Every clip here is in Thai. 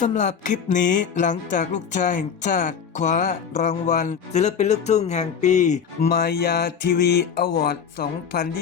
สำหรับคลิปนี้หลังจากลูกชายแห่งชาติคว้ารางวัลศิลปินลูกทุ่งแห่งปี มายาทีวีอวอร์ด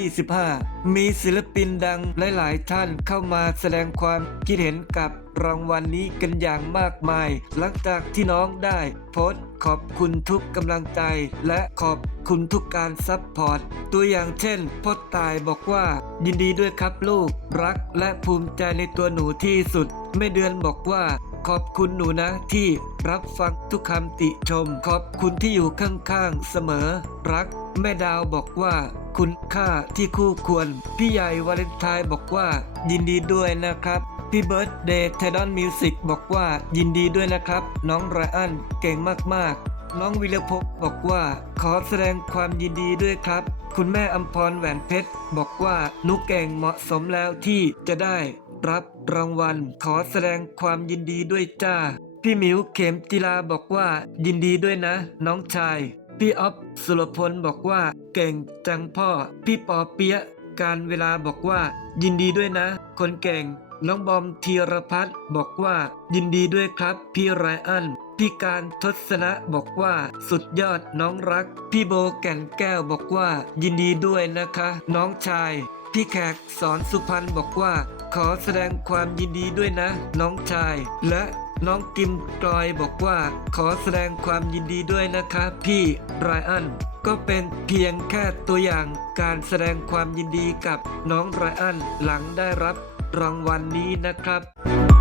2025 มีศิลปินดังหลาย ๆ ท่านเข้ามาแสดงความคิดเห็นกับรางวัลนี้กันอย่างมากมาย หลังจากที่น้องได้โพสต์ขอบคุณทุกกำลังใจ และขอบคุณทุกการซัพพอร์ต ตัวอย่างเช่นพ่อตายบอกว่า ยินดีด้วยครับลูกรักและภูมิใจในตัวหนูที่สุด แม่เดือนบอกว่า ขอบคุณหนูนะที่รับฟังทุกคำติชม ขอบคุณที่อยู่ข้างๆเสมอ รัก แม่ดาวบอกว่าคุณค่าที่คู่ควร พี่ใหญ่วาเลนไทน์บอกว่า ยินดีด้วยนะครับ พี่เบิร์ดเดย์ไทดอนมิวสิกบอกว่ายินดีด้วยนะครับ น้องไรอันเก่งมากๆ น้องวิรพงศ์บอกว่า ขอแสดงความยินดีด้วยครับ คุณแม่อัมพรแหวนเพชรบอกว่านุกเก่งเหมาะสมแล้วที่จะได้ รับรางวัล ขอแสดงความยินดีด้วยจ้า พี่หมิวเข็มจิลาบอกว่า ยินดีด้วยนะ น้องชาย พี่ออฟสุรพลบอกว่า เก่งจังพ่อ พี่ปอเปียะการเวลาบอกว่า ยินดีด้วยนะ คนเก่งน้องบอมธีรพัฒน์บอกว่า ยินดีด้วยครับ พี่ไรอันพี่การทศนะบอกว่า สุดยอดน้องรัก พี่โบแก่นแก้วบอกว่า ยินดีด้วยนะคะ น้องชาย พี่แขกสอนสุพรรณบอกว่า ขอแสดงความยินดีด้วยนะ น้องชาย และน้องกิมกลอยบอกว่า ขอแสดงความยินดีด้วยนะคะพี่ไรอันก็เป็นเพียงแค่ตัวอย่างการแสดงความยินดีกับน้องไรอันหลังได้รับรางวัลนี้นะครับ